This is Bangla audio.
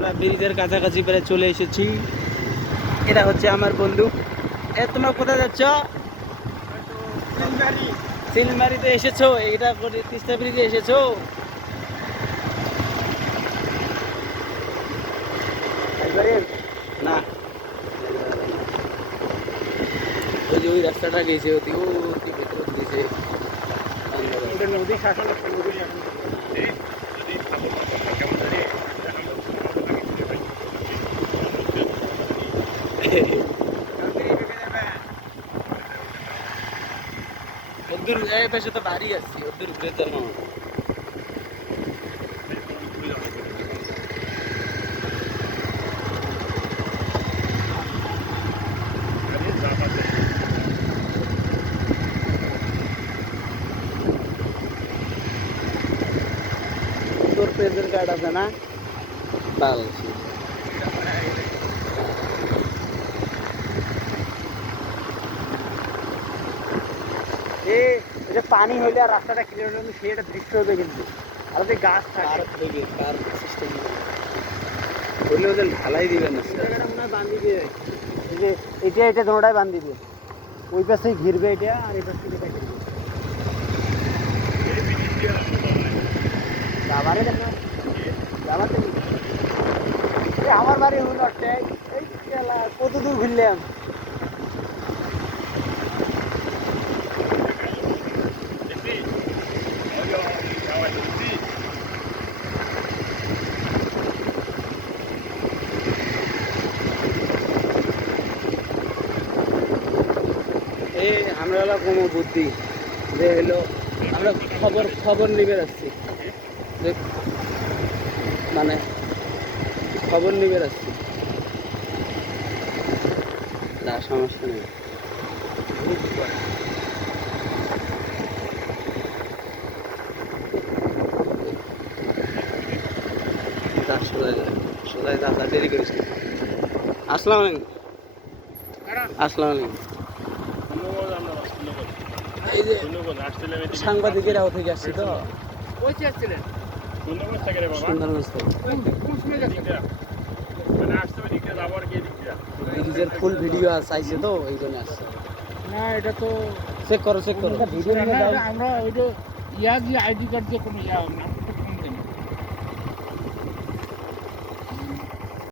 আমরা ব্রিজের কাছাকাছি প্রায় চলে এসেছি। এটা হচ্ছে আমার বন্ধু। তোমরা কোথায় যাচ্ছ? সিলমারিতে এসেছো? এটা তিস্তা ব্রিজে এসেছো? না, ওই যে ওই রাস্তাটা গেছে অতি ভেতর দিয়েছে। নদী শাসন ওদের পাশে তো বাড়ি আসছি, ওদের উপরে তো না। তোর পেজের কার্ড আছে না? ভালো। এটা পানি হইলে আর রাস্তাটা ক্লিয়ার হলে সেই একটা দৃশ্য হবে কিন্তু। আর যদি গাছ থাকে কার সিস্টেম হইলে ওদের ঢালাই দিবেন না। মনে হয় বান্ধি দিয়ে এই যে এটা দোনোটাই বান্ধি দিয়ে ওই পাশেই ঘিরবে এটা আর এই পাশ থেকে এটা ঘিরবে। যাবারে কেন যাবার তো আমার বাড়ি হলো এই কত দূর ঘুরলাম। আমরা হলো কোনো বুদ্ধি যে হলো আমরা খবর নিবে আসছি, যে মানে খবর নিবে আসছি। না সমস্যা নেই। সোজাই দাদা দেরি করিস। আসসালামু আলাইকুম। আসসালামু আলাইকুম। এই যে সাংবাদিকেরাও থেকে আসছি তো সুন্দরগঞ্জ থেকে। ব্রিজের ফুল ভিডিও চাইছে তো এই জন্য আসছে। না এটা তো চেক করো ভিডিও আমরা ওই যে আইডি কার্ড দিয়ে কোনো